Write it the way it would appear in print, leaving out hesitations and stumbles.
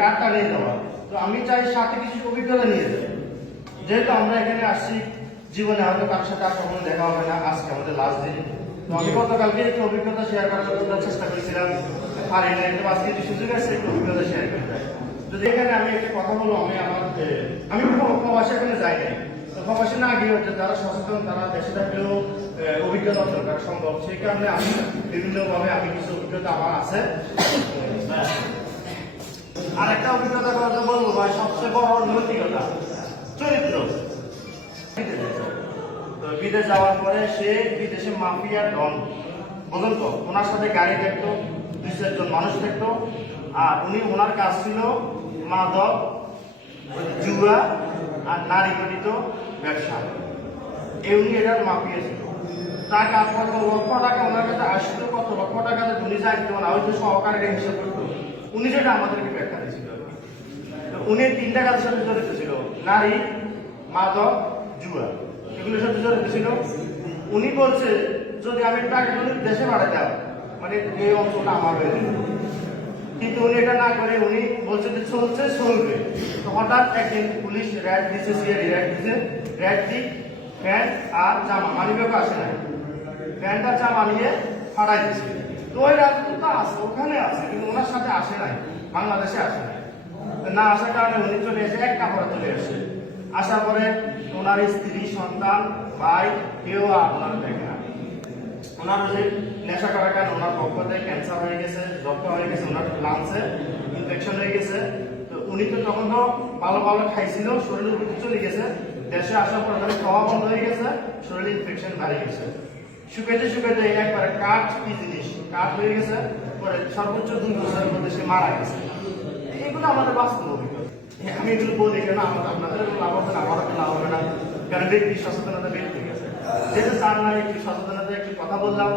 কার্ডটা নিয়ে যাওয়া। তো আমি চাই সাথে কিছু অভিজ্ঞতা নিয়ে যাই, যেহেতু আমরা এখানে আসছি, জীবনে হয়তো কারোর সাথে আর কখনো দেখা হবে না, আজকে আমাদের লাস্ট দিন। তো আমি গতকালকে একটু অভিজ্ঞতা শেয়ার করার চেষ্টা করেছিলাম, পারি না, একটু আজকে একটু সুযোগ আছে একটু অভিজ্ঞতা শেয়ার করতে। যদি এখানে আমি একটা কথা বলবো, আমি প্রবাসে এখানে যাই নাই, তো প্রবাসে না গিয়ে হচ্ছে যারা সচেতন তারা দেশে থাকলেও অভিজ্ঞতা অর্জন করা সম্ভব, সেই কারণে আমি বিভিন্নভাবে আমি কিছু অভিজ্ঞতা আমার আছে। আর একটা অভিজ্ঞতা কথা বলবো ভাই, সবচেয়ে বড় নৈতিকতা, চরিত্র। বিদেশ যাওয়ার পরে সে বিদেশে মাফিয়া ডন, বুঝলেন তো, ওনার সাথে গাড়ি দেখতো, 2-4 জন মানুষ দেখতো, আর ওনার কাজ ছিল মাদক, জুয়া আর নারী গঠিত ব্যবসা। উনি এটার মাফিয়া ছিল। টাকা কত লক্ষ টাকা ওনার কাছে আসতো, কত লক্ষ টাকা উনি জানতো না, হয়তো সহকারে হিসাব করতো। উনি যেটা আমাদেরকে ব্যাখ্যা দিয়েছিল, উনি 3টা কাজের সাথে জড়িত ছিল, নারী, মাদক, জুয়া, এগুলোর সাথে জড়িত ছিল। উনি বলছে যদি আমি টাকাগুলো দেশে পাঠাতাম, মানে এই অংশটা আমার হয়ে যেত, কিন্তু উনি এটা না করে উনি বলছে যে চলছে চলবে। তো হঠাৎ একদিন পুলিশ র্যাড দিচ্ছে, সিআইডি র্যাড দিচ্ছে, র্যাড দি প্যান্ট আর জামা, মানিব্যাগও আসে নাই, প্যান্ট আর জামা নিয়ে ফাটাই দিচ্ছে। তো ওই রাজনীতি আছে, ওখানে আছে, কিন্তু ওনার সাথে আসে নাই, বাংলাদেশে আসে নাই। না আসার কারণে উনি চলে এসে এক কাপড়ে চলে আসে। আসার পরে ওনার স্ত্রী, সন্তান, ভাই কেউ আর ওনার দেখে না। ওনার যে নেশা করার কারণে ওনার পক্ষতে ক্যান্সার হয়ে গেছে, যক্ষ্মা হয়ে গেছে, ওনার লাংসে ইনফেকশন হয়ে গেছে। তো উনি তো তখন তো ভালো ভালো খাইছিল, শরীরের উপর চলে গেছে। দেশে আসার পর খাওয়া বন্ধ হয়ে গেছে, শরীরে ইনফেকশন বাড়ে গেছে, শুকাইতে শুকাইতে একবারে কাঠ কি জিনিস কাঠ হয়ে গেছে। পরে সর্বোচ্চ 2 বছরের মধ্যে সে মারা গেছে। এগুলো আমাদের বাস্তব অভিজ্ঞতা। আমি এগুলো বলি কেন, আপনাদের লাভ হবে না, আমারও লাভ হবে না, কারণ ব্যক্তি সচেতনতা বেড়ে গেছে। যেহেতু তার না একটু সচেতনতা একটু কথা বললাম।